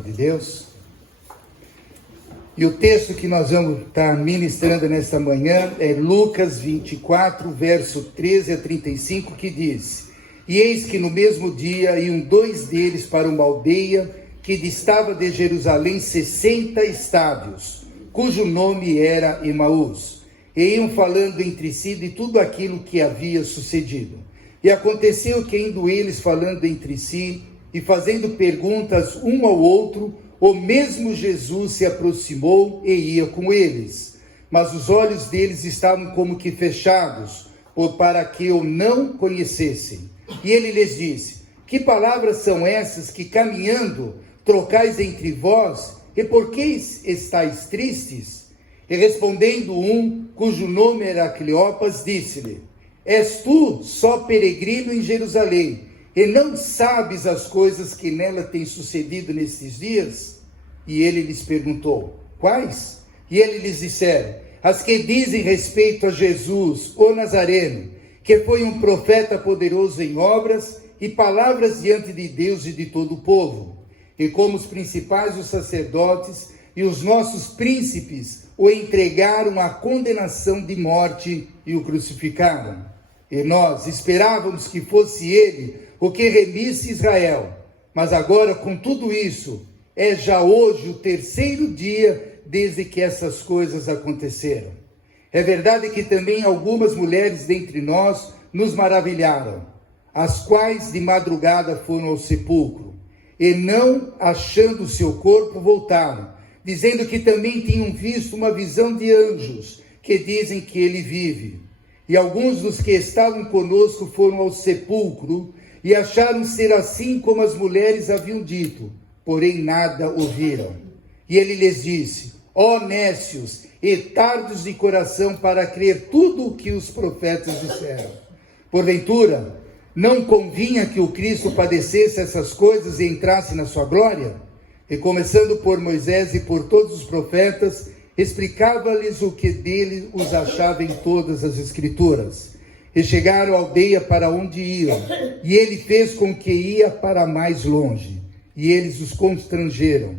palavra de Deus. E o texto que nós vamos estar ministrando nesta manhã é Lucas 24, verso 13 a 35, que diz: E eis que no mesmo dia iam 2 deles para uma aldeia que distava de Jerusalém 60 estádios, cujo nome era Emaús. E iam falando entre si de tudo aquilo que havia sucedido. E aconteceu que, indo eles falando entre si e fazendo perguntas um ao outro, o mesmo Jesus se aproximou e ia com eles. Mas os olhos deles estavam como que fechados, para que o não conhecessem. E ele lhes disse: Que palavras são essas que, caminhando, trocais entre vós? E por que estáis tristes? E respondendo um, cujo nome era Cleopas, disse-lhe: És tu só peregrino em Jerusalém, e não sabes as coisas que nela têm sucedido nestes dias? E ele lhes perguntou: Quais? E ele lhes disseram: As que dizem respeito a Jesus, o Nazareno, que foi um profeta poderoso em obras e palavras diante de Deus e de todo o povo. E como os principais os sacerdotes e os nossos príncipes o entregaram à condenação de morte e o crucificaram. E nós esperávamos que fosse ele o que remisse Israel. Mas agora, com tudo isso, é já hoje o 3º dia desde que essas coisas aconteceram. É verdade que também algumas mulheres dentre nós nos maravilharam, as quais de madrugada foram ao sepulcro, e não achando o seu corpo voltaram, dizendo que também tinham visto uma visão de anjos, que dizem que ele vive. E alguns dos que estavam conosco foram ao sepulcro, e acharam ser assim como as mulheres haviam dito, porém nada ouviram. E ele lhes disse: Ó nécios e tardos de coração para crer tudo o que os profetas disseram. Porventura, não convinha que o Cristo padecesse essas coisas e entrasse na sua glória? E começando por Moisés e por todos os profetas, explicava-lhes o que dele os achava em todas as escrituras. E chegaram à aldeia para onde iam, e ele fez com que ia para mais longe. E eles os constrangeram,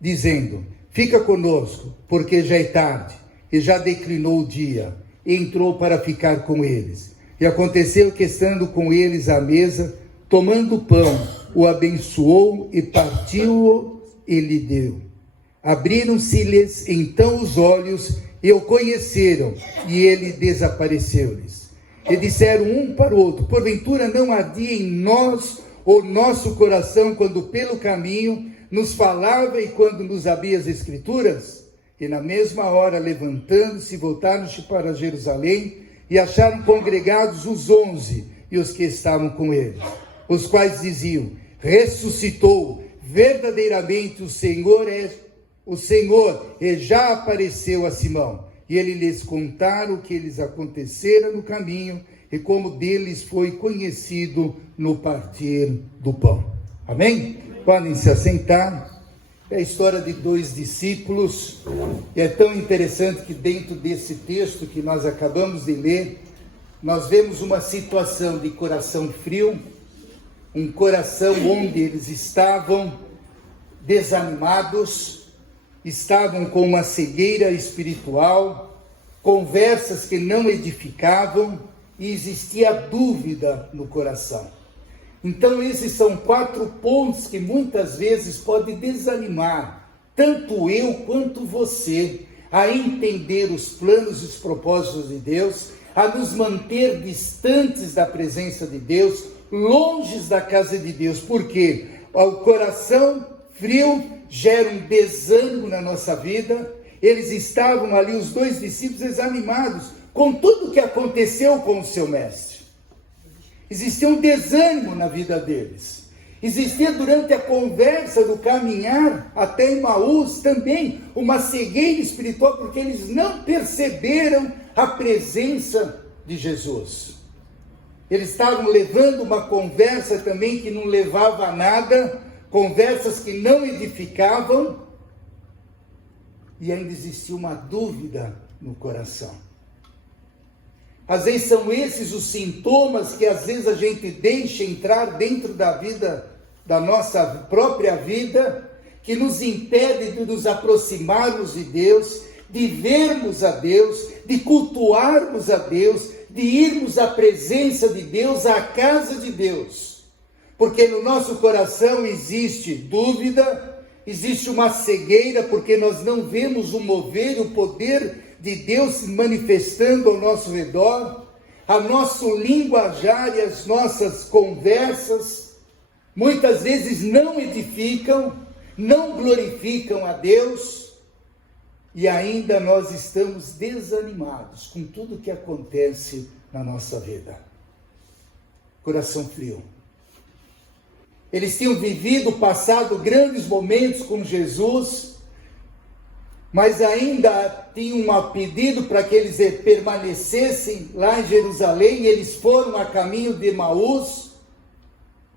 dizendo: Fica conosco, porque já é tarde, e já declinou o dia. E entrou para ficar com eles. E aconteceu que, estando com eles à mesa, tomando o pão, o abençoou e partiu-o e lhe deu. Abriram-se-lhes então os olhos e o conheceram, e ele desapareceu-lhes. E disseram um para o outro: Porventura não ardia em nós o nosso coração quando pelo caminho nos falava e quando nos abria as Escrituras? E na mesma hora, levantando-se, voltaram-se para Jerusalém e acharam congregados os 11 e os que estavam com ele, os quais diziam: Ressuscitou, verdadeiramente o Senhor e já apareceu a Simão. E ele lhes contaram o que lhes acontecera no caminho e como deles foi conhecido no partir do pão. Amém? Podem se assentar. É a história de 2 discípulos. E é tão interessante que dentro desse texto que nós acabamos de ler, nós vemos uma situação de coração frio, um coração onde eles estavam desanimados, estavam com uma cegueira espiritual, conversas que não edificavam e existia dúvida no coração. Então esses são 4 pontos que muitas vezes podem desanimar tanto eu quanto você a entender os planos e os propósitos de Deus, a nos manter distantes da presença de Deus, longe da casa de Deus. Por quê? O coração frio gera um desânimo na nossa vida. Eles estavam ali, os 2 discípulos, desanimados com tudo o que aconteceu com o seu mestre. Existia um desânimo na vida deles. Existia durante a conversa do caminhar até Emaús também uma cegueira espiritual, porque eles não perceberam a presença de Jesus. Eles estavam levando uma conversa também que não levava a nada, conversas que não edificavam, e ainda existia uma dúvida no coração. Às vezes são esses os sintomas que às vezes a gente deixa entrar dentro da vida, da nossa própria vida, que nos impede de nos aproximarmos de Deus, de vermos a Deus, de cultuarmos a Deus, de irmos à presença de Deus, à casa de Deus. Porque no nosso coração existe dúvida, existe uma cegueira, porque nós não vemos o mover e o poder de Deus se manifestando ao nosso redor. A nosso linguajar e as nossas conversas muitas vezes não edificam, não glorificam a Deus, e ainda nós estamos desanimados com tudo que acontece na nossa vida. Coração frio. Eles tinham vivido, passado grandes momentos com Jesus, mas ainda tinham um pedido para que eles permanecessem lá em Jerusalém. Eles foram a caminho de Emaús,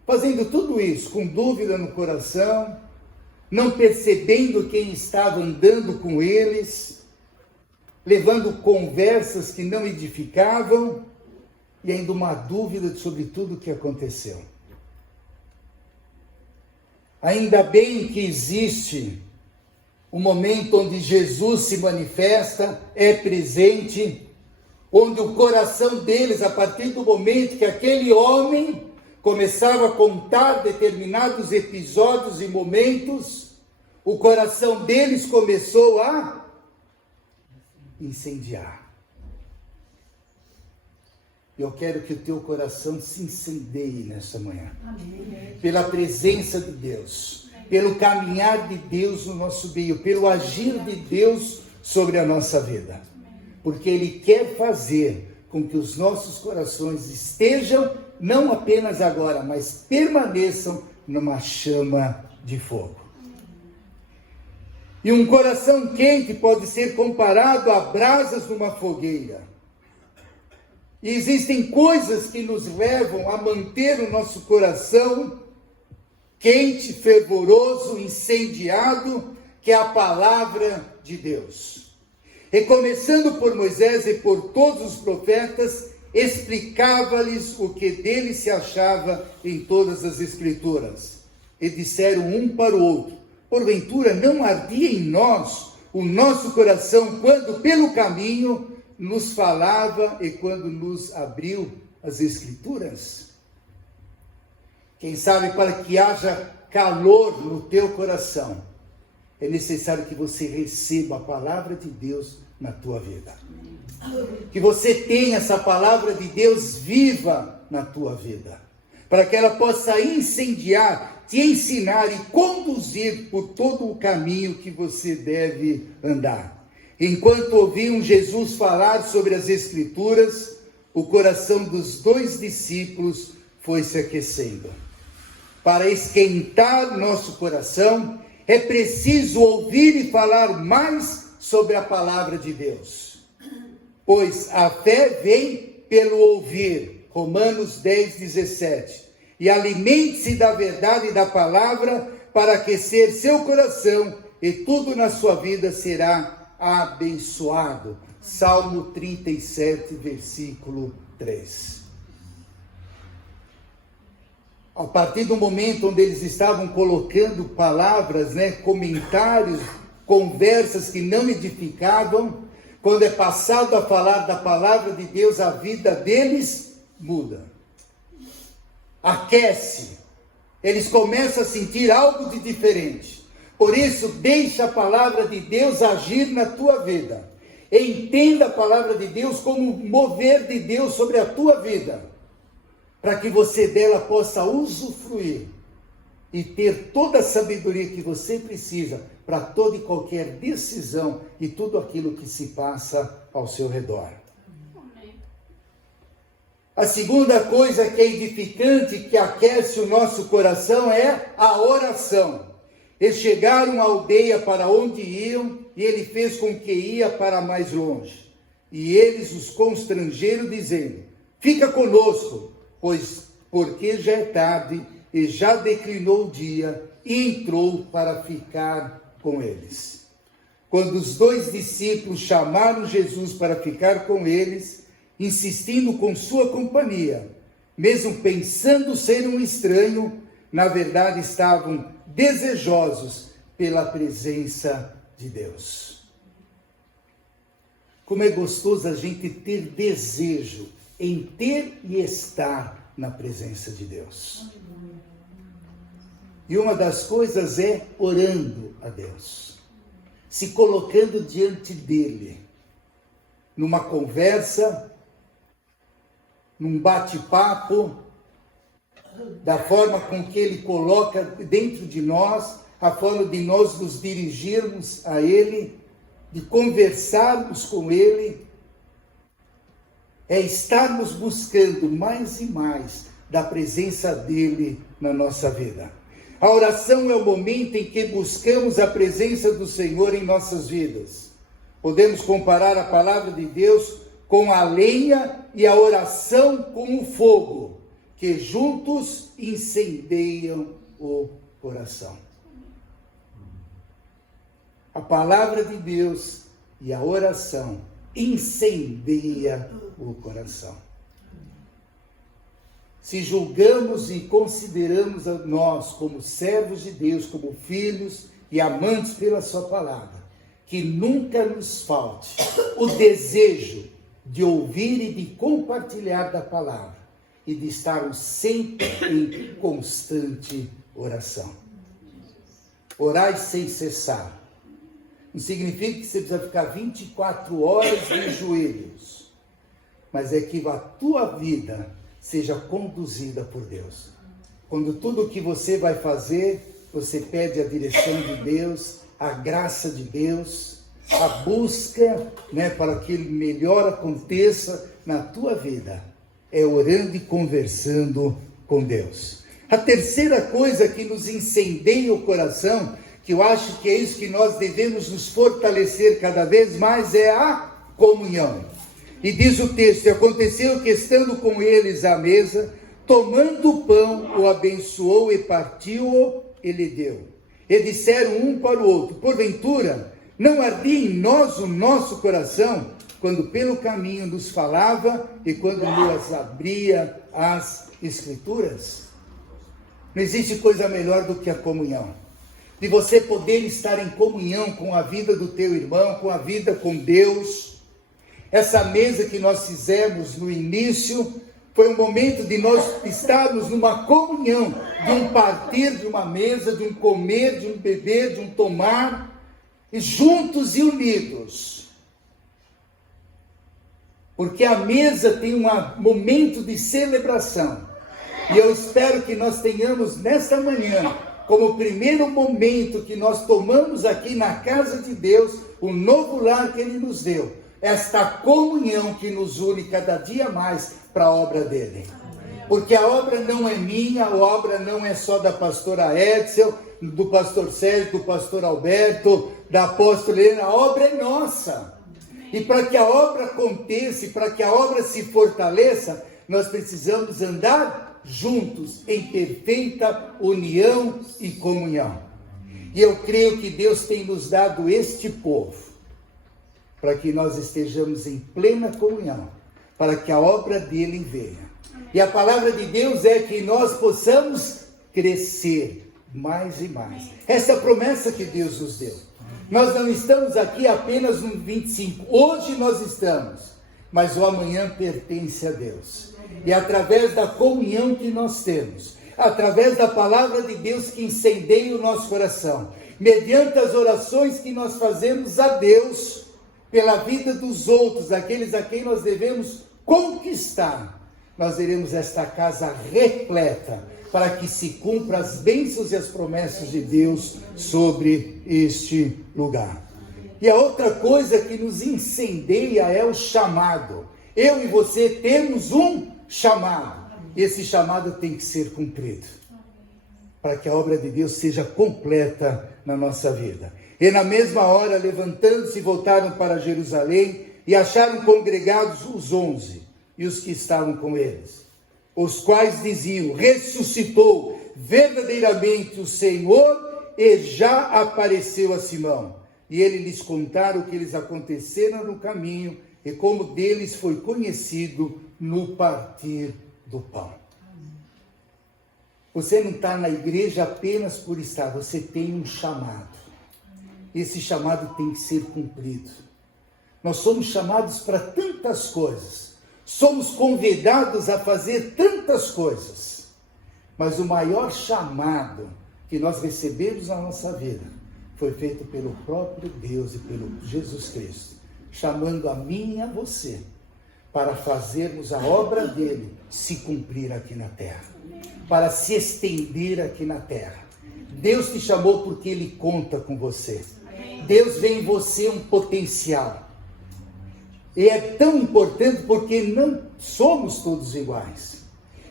fazendo tudo isso com dúvida no coração, não percebendo quem estava andando com eles, levando conversas que não edificavam e ainda uma dúvida sobre tudo o que aconteceu. Ainda bem que existe um momento onde Jesus se manifesta, é presente, onde o coração deles, a partir do momento que aquele homem começava a contar determinados episódios e momentos, o coração deles começou a incendiar. Eu quero que o teu coração se incendeie nessa manhã. Amém. Pela presença de Deus, pelo caminhar de Deus no nosso meio, pelo agir de Deus sobre a nossa vida. Porque Ele quer fazer com que os nossos corações estejam, não apenas agora, mas permaneçam numa chama de fogo. E um coração quente pode ser comparado a brasas numa fogueira. E existem coisas que nos levam a manter o nosso coração quente, fervoroso, incendiado, que é a palavra de Deus. E começando por Moisés e por todos os profetas, explicava-lhes o que dele se achava em todas as Escrituras. E disseram um para o outro: porventura não ardia em nós o nosso coração quando pelo caminho nos falava e quando nos abriu as Escrituras? Quem sabe, para que haja calor no teu coração, é necessário que você receba a palavra de Deus na tua vida. Que você tenha essa palavra de Deus viva na tua vida, para que ela possa incendiar, te ensinar e conduzir por todo o caminho que você deve andar. Enquanto ouviam Jesus falar sobre as Escrituras, o coração dos dois discípulos foi se aquecendo. Para esquentar nosso coração, é preciso ouvir e falar mais sobre a palavra de Deus. Pois a fé vem pelo ouvir, Romanos 10, 17. E alimente-se da verdade e da palavra para aquecer seu coração, e tudo na sua vida será abençoado. Salmo 37, versículo 3. A partir do momento onde eles estavam colocando palavras, comentários, conversas que não edificavam, quando é passado a falar da palavra de Deus, a vida deles muda. Aquece. Eles começam a sentir algo de diferente. Por isso, deixa a palavra de Deus agir na tua vida. Entenda a palavra de Deus como o mover de Deus sobre a tua vida, para que você dela possa usufruir e ter toda a sabedoria que você precisa para toda e qualquer decisão e tudo aquilo que se passa ao seu redor. A segunda coisa que é edificante, que aquece o nosso coração, é a oração. Eles chegaram à aldeia para onde iam, e ele fez com que ia para mais longe. E eles os constrangeram, dizendo: fica conosco, pois porque já é tarde e já declinou o dia, e entrou para ficar com eles. Quando os dois discípulos chamaram Jesus para ficar com eles, insistindo com sua companhia, mesmo pensando ser um estranho, na verdade estavam desejosos pela presença de Deus. Como é gostoso a gente ter desejo em ter e estar na presença de Deus. E uma das coisas é orando a Deus, se colocando diante dele, numa conversa, num bate-papo, da forma com que ele coloca dentro de nós, a forma de nós nos dirigirmos a ele, de conversarmos com ele, é estarmos buscando mais e mais da presença dele na nossa vida. A oração é o momento em que buscamos a presença do Senhor em nossas vidas. Podemos comparar a palavra de Deus com a lenha e a oração com o fogo, que juntos incendeiam o coração. A palavra de Deus e a oração incendeia o coração. Se julgamos e consideramos a nós como servos de Deus, como filhos e amantes pela sua palavra, que nunca nos falte o desejo de ouvir e de compartilhar da palavra e de estarmos sempre em constante oração. Orai sem cessar. Não significa que você precisa ficar 24 horas de joelhos, mas é que a tua vida seja conduzida por Deus. Quando tudo o que você vai fazer, você pede a direção de Deus, a graça de Deus, a busca, para que ele melhor aconteça na tua vida, é orando e conversando com Deus. A terceira coisa que nos incendeia o coração, que eu acho que é isso que nós devemos nos fortalecer cada vez mais, é a comunhão. E diz o texto: aconteceu que estando com eles à mesa, tomando o pão, o abençoou e partiu-o e lhe deu. E disseram um para o outro: porventura, não ardia em nós o nosso coração, quando pelo caminho nos falava e quando nos abria as Escrituras? Não existe coisa melhor do que a comunhão. De você poder estar em comunhão com a vida do teu irmão, com a vida com Deus. Essa mesa que nós fizemos no início foi um momento de nós estarmos numa comunhão, de um partir de uma mesa, de um comer, de um beber, de um tomar, e juntos e unidos. Porque a mesa tem um momento de celebração. E eu espero que nós tenhamos nesta manhã, como o primeiro momento que nós tomamos aqui na casa de Deus, o novo lar que Ele nos deu, esta comunhão que nos une cada dia mais para a obra dele. Porque a obra não é minha, a obra não é só da pastora Edsel, do pastor Sérgio, do pastor Alberto, da apóstola Helena, a obra é nossa. E para que a obra aconteça, para que a obra se fortaleça, nós precisamos andar juntos, em perfeita união e comunhão. E eu creio que Deus tem nos dado este povo, para que nós estejamos em plena comunhão, para que a obra dele venha. E a palavra de Deus é que nós possamos crescer mais e mais. Essa é a promessa que Deus nos deu. Nós não estamos aqui apenas no 25, hoje nós estamos, mas o amanhã pertence a Deus. E através da comunhão que nós temos, através da palavra de Deus que incendeia o nosso coração, mediante as orações que nós fazemos a Deus, pela vida dos outros, aqueles a quem nós devemos conquistar, nós veremos esta casa repleta, para que se cumpra as bênçãos e as promessas de Deus sobre este lugar. E a outra coisa que nos incendeia é o chamado. Eu e você temos um chamado. Esse chamado tem que ser cumprido, para que a obra de Deus seja completa na nossa vida. E na mesma hora, levantando-se, voltaram para Jerusalém e acharam congregados os 11 e os que estavam com eles, os quais diziam: ressuscitou verdadeiramente o Senhor e já apareceu a Simão. E ele lhes contaram o que lhes aconteceram no caminho e como deles foi conhecido no partir do pão. Você não está na igreja apenas por estar, você tem um chamado. esse chamado tem que ser cumprido. Nós somos chamados para tantas coisas, somos convidados a fazer tantas coisas, mas o maior chamado que nós recebemos na nossa vida foi feito pelo próprio Deus e pelo Jesus Cristo, chamando a mim e a você para fazermos a obra dele se cumprir aqui na terra, para se estender aqui na terra. Deus te chamou porque ele conta com você. Deus vê em você um potencial. E é tão importante porque não somos todos iguais.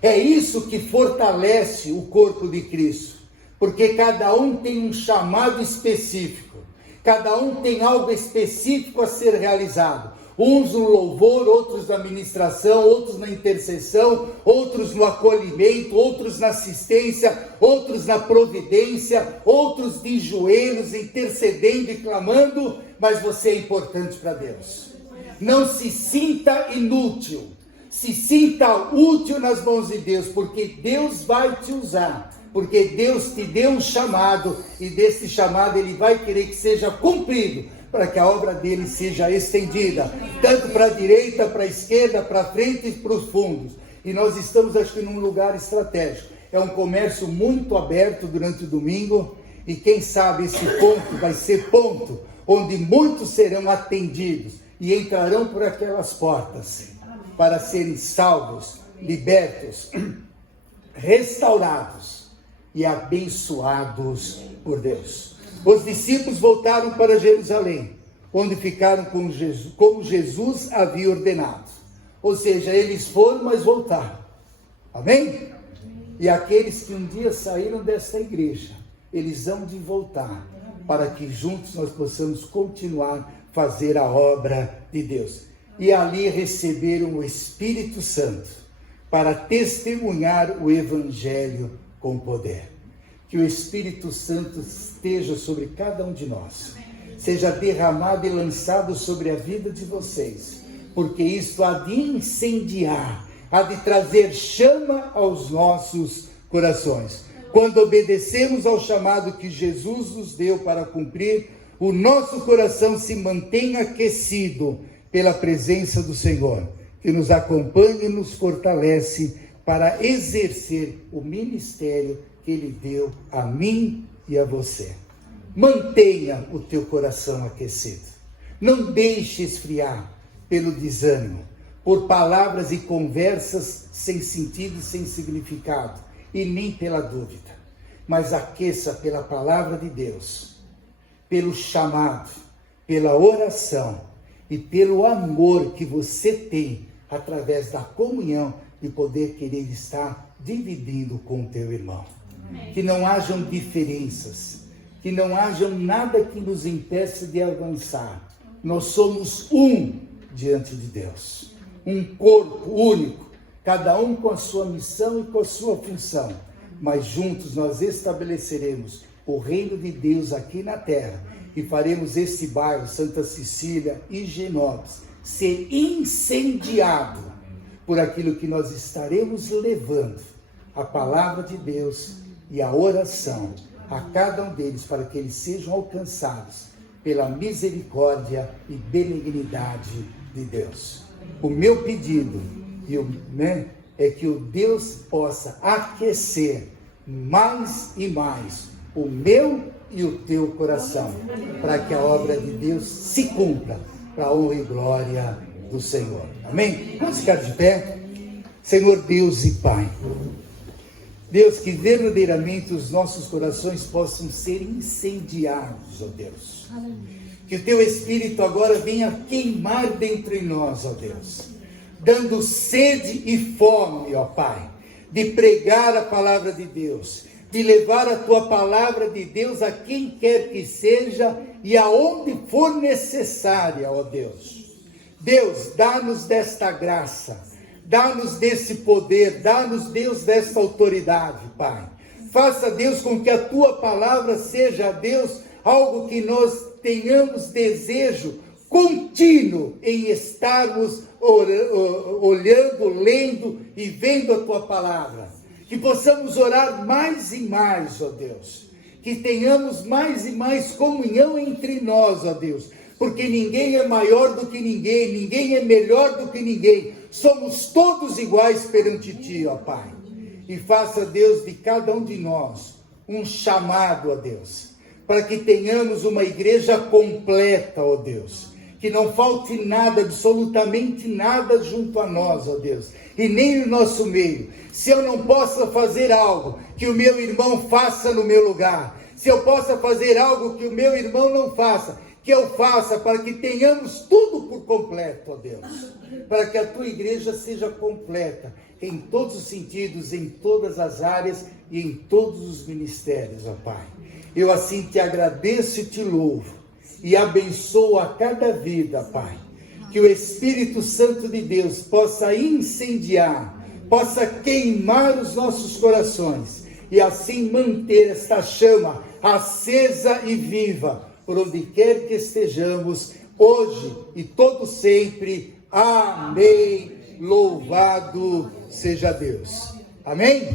É isso que fortalece o corpo de Cristo, porque cada um tem um chamado específico, cada um tem algo específico a ser realizado. Uns no louvor, outros na ministração, outros na intercessão, outros no acolhimento, outros na assistência, outros na providência, outros de joelhos, intercedendo e clamando, mas você é importante para Deus. Não se sinta inútil, se sinta útil nas mãos de Deus, porque Deus vai te usar, porque Deus te deu um chamado, e desse chamado ele vai querer que seja cumprido, para que a obra dele seja estendida, tanto para a direita, para a esquerda, para a frente e para os fundos. E nós estamos, acho que, num lugar estratégico. É um comércio muito aberto durante o domingo, e quem sabe esse ponto vai ser ponto onde muitos serão atendidos e entrarão por aquelas portas para serem salvos, libertos, restaurados e abençoados por Deus. Os discípulos voltaram para Jerusalém, onde ficaram como Jesus havia ordenado. Ou seja, eles foram, mas voltaram. Amém? E aqueles que um dia saíram desta igreja, eles hão de voltar, para que juntos nós possamos continuar a fazer a obra de Deus. E ali receberam o Espírito Santo, para testemunhar o Evangelho com poder. Que o Espírito Santo esteja sobre cada um de nós, seja derramado e lançado sobre a vida de vocês, porque isto há de incendiar, há de trazer chama aos nossos corações. Quando obedecemos ao chamado que Jesus nos deu para cumprir, o nosso coração se mantém aquecido pela presença do Senhor, que nos acompanha e nos fortalece para exercer o ministério que ele deu a mim e a você. Mantenha o teu coração aquecido. Não deixe esfriar pelo desânimo, por palavras e conversas sem sentido e sem significado, e nem pela dúvida. Mas aqueça pela palavra de Deus, pelo chamado, pela oração e pelo amor que você tem através da comunhão de poder querer estar dividindo com o teu irmão. Que não hajam diferenças, que não hajam nada que nos impeça de avançar. Nós somos um diante de Deus, um corpo único, cada um com a sua missão e com a sua função, mas juntos nós estabeleceremos o reino de Deus aqui na terra e faremos este bairro, Santa Cecília e Genópolis, ser incendiado por aquilo que nós estaremos levando, a palavra de Deus e a oração a cada um deles, para que eles sejam alcançados pela misericórdia e benignidade de Deus. O meu pedido é que o Deus possa aquecer mais e mais o meu e o teu coração, para que a obra de Deus se cumpra, para a honra e glória do Senhor. Amém? Vamos ficar de pé? Senhor Deus e Pai, Deus, que verdadeiramente os nossos corações possam ser incendiados, ó Deus. Que o teu Espírito agora venha queimar dentro de nós, ó Deus, dando sede e fome, ó Pai, de pregar a palavra de Deus, de levar a tua palavra de Deus a quem quer que seja e aonde for necessária, ó Deus. Deus, dá-nos desta graça, dá-nos desse poder, dá-nos, Deus, desta autoridade, Pai. Faça, Deus, com que a tua palavra seja, Deus, algo que nós tenhamos desejo contínuo em estarmos olhando, lendo e vendo a tua palavra. Que possamos orar mais e mais, ó Deus. que tenhamos mais e mais comunhão entre nós, ó Deus, porque ninguém é maior do que ninguém, ninguém é melhor do que ninguém, somos todos iguais perante Ti, ó Pai. E faça, Deus, de cada um de nós um chamado, ó Deus, para que tenhamos uma igreja completa, ó Deus, que não falte nada, absolutamente nada junto a nós, ó Deus, e nem no nosso meio. Se eu não posso fazer algo, que o meu irmão faça no meu lugar. Se eu possa fazer algo que o meu irmão não faça, que eu faça, para que tenhamos tudo por completo, ó Deus. Para que a Tua igreja seja completa, em todos os sentidos, em todas as áreas e em todos os ministérios, ó Pai. Eu assim Te agradeço e Te louvo, e abençoo a cada vida, Pai. Que o Espírito Santo de Deus possa incendiar, possa queimar os nossos corações, e assim manter esta chama acesa e viva, por onde quer que estejamos, hoje e todo sempre. Amém. Louvado seja Deus. Amém?